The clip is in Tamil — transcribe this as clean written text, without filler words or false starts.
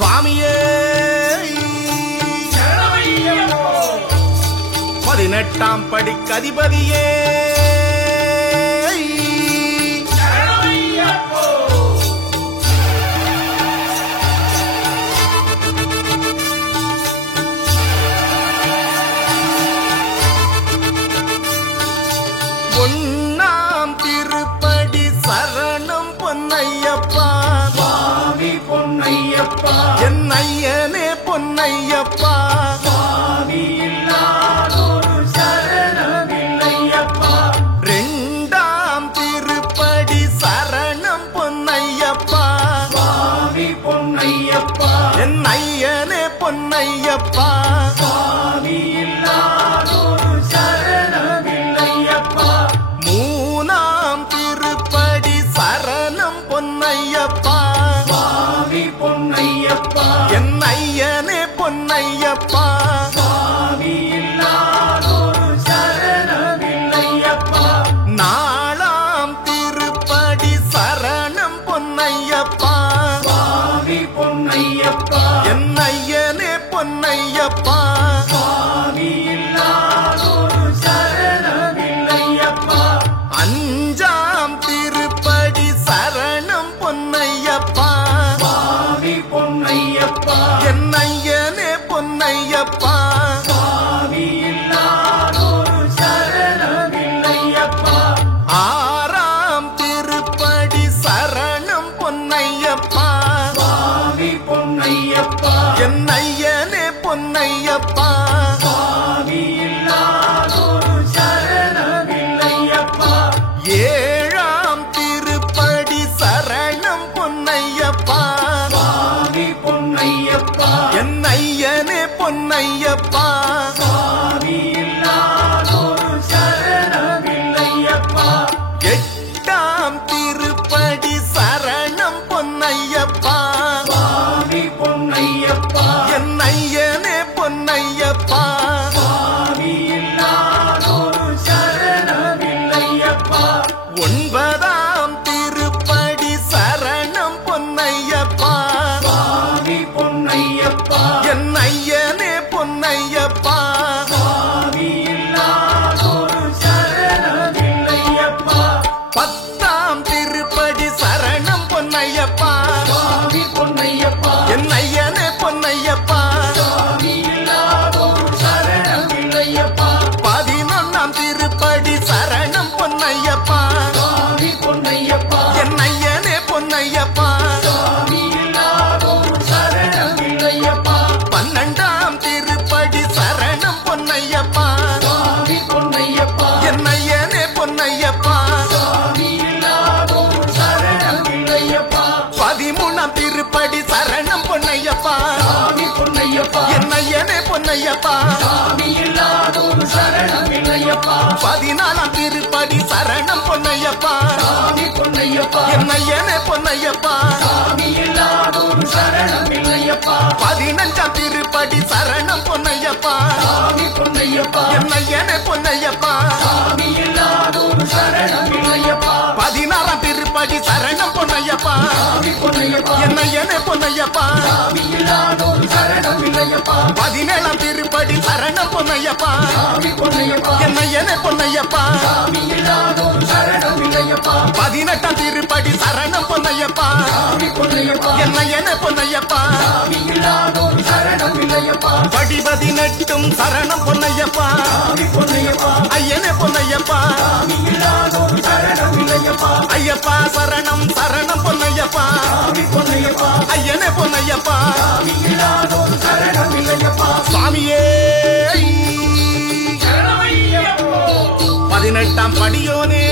சுவாமியே 18ஆம் படிக்கு அதிபதியே பொன்னாம் திருப்படி சரணம் பொன்னையப்பா சுவாமி பொன்னையப்பா என் ஐயனே பொன்னையப்பா சுவாமி இல்லாதொரு சரணமில்லையப்பா 2ஆம் திருப்படி சரணம் பொன்னையப்பா சுவாமி பொன்னையப்பா என் ஐயனே பொன்னையப்பா சுவாமி இல்லாதொரு சரணமில்லையப்பா 3ஆம் திருப்படி சரணம் பொன்னையப்பா சுவாமி பொன்னையப்பா என் ஐயனே பொன்னையப்பா சுவாமி இல்லாதொரு சரணமில்லையப்பா 4ஆம் திருப்படி சரணம் பொன்னையப்பா சுவாமி பொன்னையப்பா என் ஐயனே பொன்னையப்பா சுவாமி இல்லாதொரு சரணமில்லையப்பா 5ஆம் திருப்படி சரணம் பொன்னையப்பா சுவாமி பொன்னையப்பா என் ஐயனே பொன்னையப்பா சுவாமி இல்லாதொரு சரணமில்லையப்பா 6ஆம் திருப்படி சரணம் பொன்னையப்பா சுவாமி பொன்னையப்பா என் ஐயனே பொன்னையப்பா சுவாமி இல்லாதொரு சரணமில்லையப்பா 7ஆம் திருப்படி சரணம் பொன்னையப்பா சுவாமி பொன்னையப்பா என் ஐயனே பொன்னையப்பா சுவாமி இல்லாதொரு சரணமில்லையப்பா 8ஆம் திருப்படி சரணம் பொன்னையப்பா சுவாமி பொன்னையப்பா என் ஐயனே பொன்னையப்பா சுவாமி இல்லாதொரு சரணமில்லையப்பா 9ஆம் திருப்படி சரணம் பொன்னையப்பா சுவாமி பொன்னையப்பா என் ஐயனே பொன்னையப்பா சுவாமி இல்லாதொரு சரணமில்லையப்பா 10ஆம் திருப்படி சரணம் பொன்னையப்பா சுவாமி பொன்னையப்பா என் ஐயனே பொன்னையப்பா சுவாமி இல்லாதொரு சரணமில்லையப்பா 11ஆம் திருப்படி சரணம் பொன்னையப்பா சுவாமி பொன்னையப்பா என் ஐயனே பொன்னையப்பா சுவாமி இல்லாதொரு சரணமில்லையப்பா 12ஆம் திருப்படி சரணம் பொன்னையப்பா சுவாமி பொன்னையப்பா என் ஐயனே பொன்னையப்பா சுவாமி இல்லாதொரு சரணமில்லையப்பா 13ஆம் திருப்படி சரணம் பொன்னையப்பா சுவாமி பொன்னையப்பா என் ஐயனே பொன்னையப்பா சுவாமி இல்லாதொரு சரணமில்லையப்பா 14ஆம் திருப்படி சரணம் பொன்னையப்பா சுவாமி பொன்னையப்பா என் ஐயனே பொன்னையப்பா சுவாமி இல்லாதொரு சரணமில்லையப்பா 15ஆம் திருப்படி சரணம் பொன்னையப்பா சுவாமி பொன்னையப்பா என் ஐயனே பொன்னையப்பா சுவாமி இல்லாதொரு சரணமில்லையப்பா 16ஆம் திருப்படி சரணம் பொன்னையப்பா சுவாமி பொன்னையப்பா என் ஐயனே பொன்னையப்பா சுவாமி இல்லாதொரு சரணமில்லையப்பா 17ஆம் திருப்படி சரணம் பொன்னையப்பா சுவாமி பொன்னையப்பா என் ஐயனே பொன்னையப்பா சுவாமி இல்லாதொரு சரணமில்லையப்பா 18ஆம் திருப்படி சரணம் பொன்னையப்பா சுவாமி பொன்னையப்பா என் ஐயனே பொன்னையப்பா சுவாமி இல்லாதொரு சரணமில்லையப்பா படி 18ம் சரணம் பொன்னையப்பா சுவாமி பொன்னையப்பா ஐயனே பொன்னையப்பா சுவாமி இல்லாதொரு சரணமில்லையப்பா ஐயப்பா சரணம் சரணம் பொன்னையப்பா சுவாமி பொன்னையப்பா ஐயனே பொன்னையப்பா சுவாமி இல்லாதொரு சரணமில்லையப்பா சுவாமியே 18ஆம் படியோனே